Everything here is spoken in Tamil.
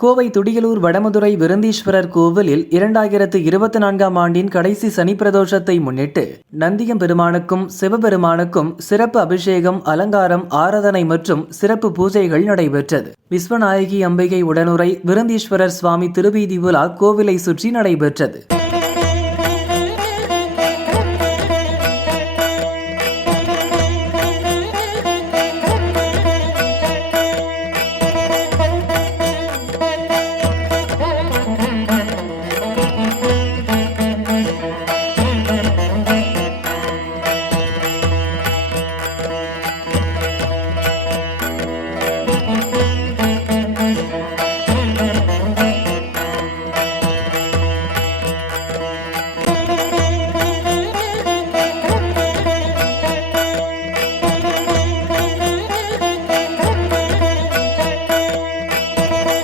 கோவை துடியலூர் வடமதுரை விருந்தீஸ்வரர் கோவிலில் 2024ஆம் ஆண்டின் கடைசி சனி பிரதோஷத்தை முன்னிட்டு நந்தியம் பெருமானுக்கும் சிவபெருமானுக்கும் சிறப்பு அபிஷேகம், அலங்காரம், ஆராதனை மற்றும் சிறப்பு பூஜைகள் நடைபெற்றது. விஸ்வநாயகி அம்பிகை உடனுரை விருந்தீஸ்வரர் சுவாமி திருவீதி உலா கோவிலை சுற்றி நடைபெற்றது.